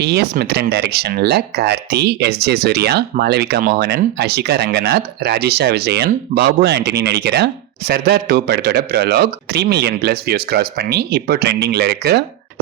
PS Mithran டைரக்ஷனில் Karthi, SJ Surya, Malavika மோகனன், Ashika Ranganath, ராஜேஷா Vijayan, Babu Antony நடிக்கிற சர்தார் 2 படத்தோட prologue 3 million plus views cross பண்ணி இப்போ ட்ரெண்டிங்கில் இருக்கு.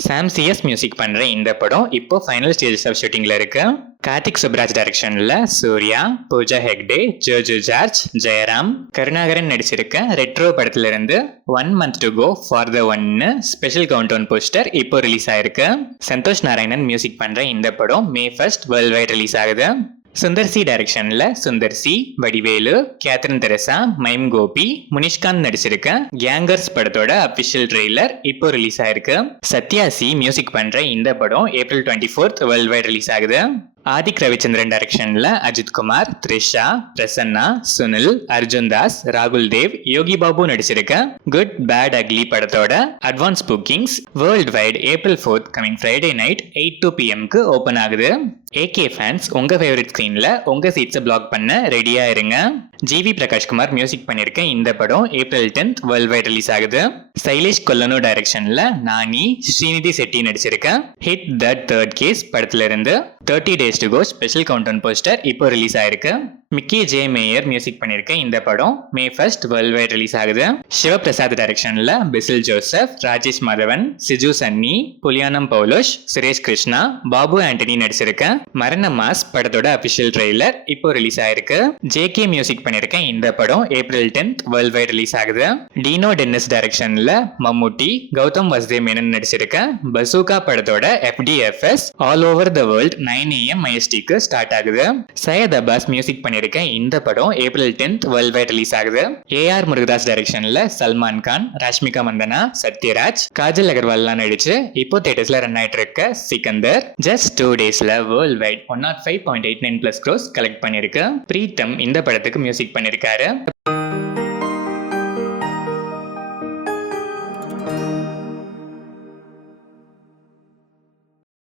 சாம் சிஎஸ் மியூசிக் பண்ணுற இந்த படம் இப்போ ஃபைனல் ஸ்டேஜஸ் ஆஃப் ஷூட்டிங்கில் இருக்கு. கார்த்திக் சுப்ராஜ் டைரக்ஷனில் சூர்யா, பூஜா ஹெக்டே, ஜோஜோ ஜார்ஜ், ஜெயராம், கருணாகரன் நடிச்சிருக்க ரெட்ரோ படத்திலிருந்து 1 month to go for the ஒன்னு ஸ்பெஷல் கவுண்டவுன் போஸ்டர் இப்போ ரிலீஸ் ஆயிருக்கு. சந்தோஷ் நாராயணன் மியூசிக் பண்ணுற இந்த படம் May 1 வேர்ல்ட் வைட் ரிலீஸ் ஆகுது. சுந்தர் சி டைரக்ஷன்ல சுந்தர் சி, வடிவேலு, கேத்ரின் தெரசா, மைம் கோபி, முனிஷ்காந்த் நடிச்சிருக்க கேங்கர்ஸ் படத்தோட அபிஷியல் ட்ரெய்லர் இப்போ ரிலீஸ் ஆயிருக்கு. சத்யா சி மியூசிக் பண்ற இந்த படம் April 24 வேர்ல்ட் வைட் ரிலீஸ் ஆகுது. ஆதிக் ரவிச்சந்திரன் டைரக்ஷன்ல அஜித் குமார், த்ரிஷா, பிரசன்னா, சுனில், அர்ஜுன் தாஸ், ராகுல் Dev, Yogi Babu நடிச்சிருக்க good bad ugly படத்தோட advance bookings world wide April 4 coming Friday night 8 PM open ஆகுது. AK ஃபேன்ஸ் உங்க ஃபேவரட் ஸ்கிரீன்ல உங்க சீட்ஸை பிளாக் பண்ண ரெடியா இருங்க. ஜிவி பிரகாஷ்குமார் மியூசிக் பண்ணிருக்க இந்த படம் April 10 வேர்ல்ட் வைட் ரிலீஸ் ஆகுது. சைலேஷ் கொல்லனோ டைரக்ஷன்ல நானி, ஸ்ரீநிதி செட்டி நடிச்சிருக்க ஹிட் தட் தேர்ட் கேஸ் படத்துல இருந்து 30 days to go special countdown poster இப்போ ரிலீஸ் ஆயிருக்கு. மிக்கி ஜே மேயர் மியூசிக் பண்ணிருக்க இந்த படம் May 1 வேர்ல்ட் வைட் ரிலீஸ் ஆகுது. சிவபிரசாத் டைரக்ஷன்ல பிசில் ஜோசப், ராஜேஷ் மாதவன், சிஜு சன்னி, புலியானம் பவுலோஷ், சுரேஷ் கிருஷ்ணா, பாபு ஆண்டனி நடிச்சிருக்க மரண மாஸ் படத்தோட அபிஷியல் ட்ரெய்லர் இப்போ ரிலீஸ் ஆயிருக்கு. JK மியூசிக் பண்ணிருக்க இந்த படம் April 10 வேர்ல்ட் வைட் ரிலீஸ் ஆகுது. டீனோ டென்னிஸ் டைரக்ஷன்ல மம்முட்டி, கௌதம் வசுதேவ் மேனன் நடிச்சிருக்க பசூகா படத்தோட FDFS all over the world 9 AM ISTக்கு ஸ்டார்ட் ஆகுது. சையத் அப்பாஸ் மியூசிக் பண்ணிருக்க இந்த படம் April 10 வேர்ல்ட் வைட் ரிலீஸ் ஆகுது. AR முருகதாஸ் டைரக்ஷன்ல சல்மான் கான், ராஷ்மிகா மந்தனா, சத்யராஜ், காஜல் அகர்வால்லாம் நடிச்சு இப்போ தியேட்டர்ஸ்ல ரன் ஆயிட்டு இருக்க சிக்கந்தர் ஜஸ்ட் 2 daysல வேர்ல்ட் வைட் 105.89 + crores கலெக்ட் பண்ணிருக்கு. பிரீத்தம் இந்த படத்துக்கு மியூசிக் பண்ணிருக்காரு.